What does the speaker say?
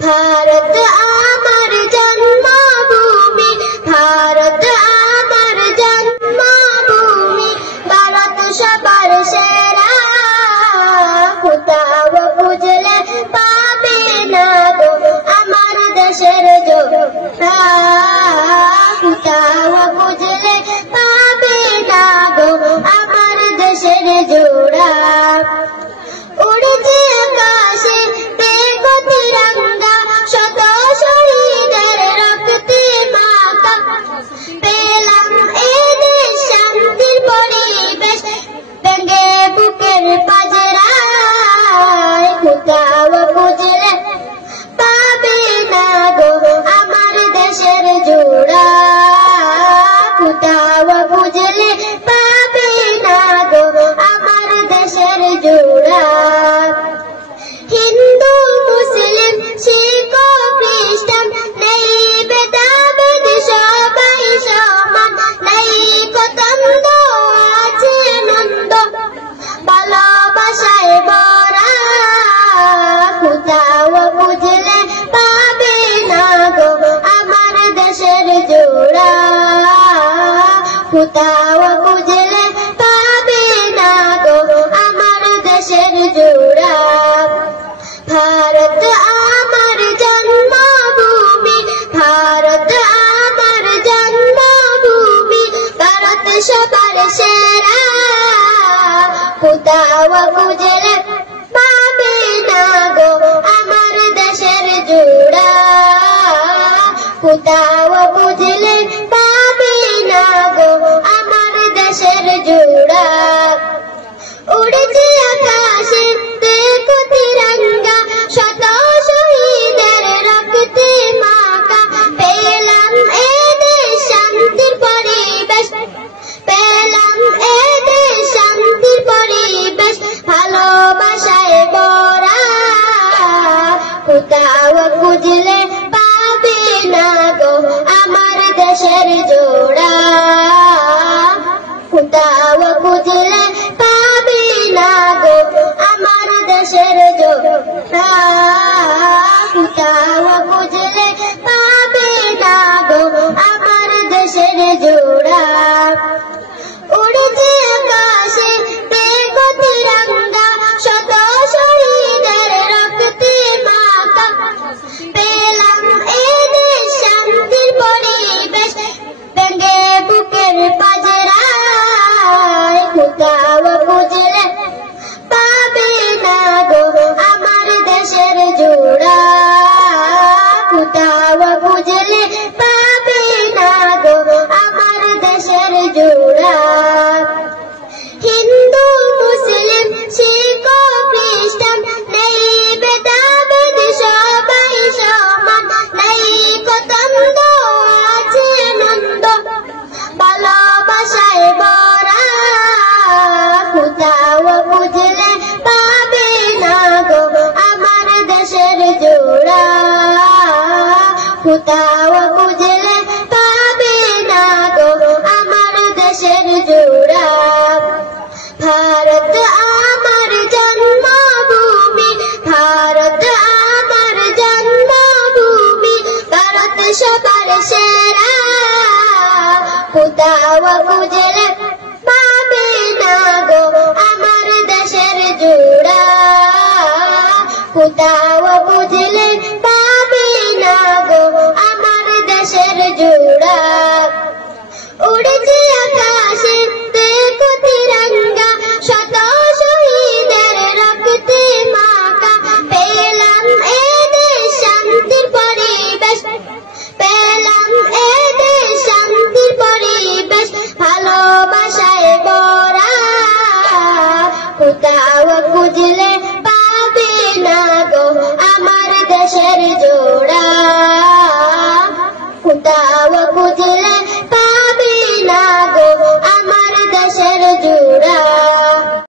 ভারত আমার জন্মভূমি, ভারত আমার জন্মভূমি, ভারত সবার সেরা। কোথাও খুঁজলে পাবে না গো আমার দেশের জোড়া, কোথাও খুঁজলে পাবে না গো আমার দেশের জোড়া। উড়ছে আকাশে দেখো তিরঙ্গা, শত শহীদের রক্তে মাখা। পেলাম এ দেশ শান্তির পরিবেশ, ভেঙে বুকের পাজরায়। কোথাও খুঁজলে পাবে না গো আমার দেশের জোড়া, কোথাও খুঁজলে পাবে না গো আমার দেশের জোড়া। হিন্দু মুসলিম শিখ খ্রিস্টান নেই ভেদাভেদ, সবাই সমান, নেই দ্বন্দ্ব আছে নন্দ, ভালোবাসায় ভরা। কোথাও খুঁজলে পাবে না গো আমার দেশের জোড়া, কোথাও খুঁজলে পাবে না গো আমার দেশের জোড়া। ভারত আমার জন্মভূমি, ভারত আমার জন্মভূমি, ভারত সবার সেরা। কোথাও খুঁজলে পাবে না গো আমার দেশের জোড়া, কোথাও খুঁজলে পাবে না গো আমার দেশের জোড়া। উড়ছে আকাশে দেখো তিরঙ্গা, শত শহীদের রক্তে মাখা। পেলাম এ দেশ শান্তির পরিবেশ, পেলাম এ দেশ শান্তির পরিবেশ, ভালোবাসায় ভরা। কোথাও খুঁজলে পাবে না গো আমার দেশের জোড়া, কোথাও খুঁজলে পাবে না গো আমার দেশের জোড়া, কোথাও খুঁজলে পাবে না গো আমার দেশের জোড়া। উড়ছে আকাশে দেখো তিরঙ্গা, শত শহীদের রক্তে মাখা। পেলাম এ দেশ শান্তির পরিবেশ, ভেঙে বুকের পাজরায়। কোথাও খুঁজলে পাবে না গো আমার দেশের জোড়া, কোথাও খুঁজলে পাবে না গো আমার দেশের জোড়া। হিন্দু মুসলিম শিখ খ্রিস্টান নেই ভেদাভেদ, সবাই সমান, নেই দ্বন্দ্ব আছে নন্দ, ভালোবাসায় ভরা। কোথাও খুঁজলে পাবে না গো আমার দেশের জোড়া, কোথাও খুঁজলে পাবে না গো আমার দেশের জোড়া। ভারত আমার জন্মভূমি, ভারত আমার জন্মভূমি, ভারত সবার সেরা। কোথাও খুঁজলে পাবে না গো আমার দেশের জোড়া, কোথাও খুঁজলে পাবে না গো আমার দেশের জোড়া। উড়ছে আকাশে দেখো তিরঙ্গা, শত শহীদের রক্তে মাখা। পেলাম এ দেশ শান্তির পরিবেশ, পেলাম এ দেশ শান্তির পরিবেশ, ভালোবাসায় ভরা। কোথাও খুঁজলে পাবে না গো আমার দেশের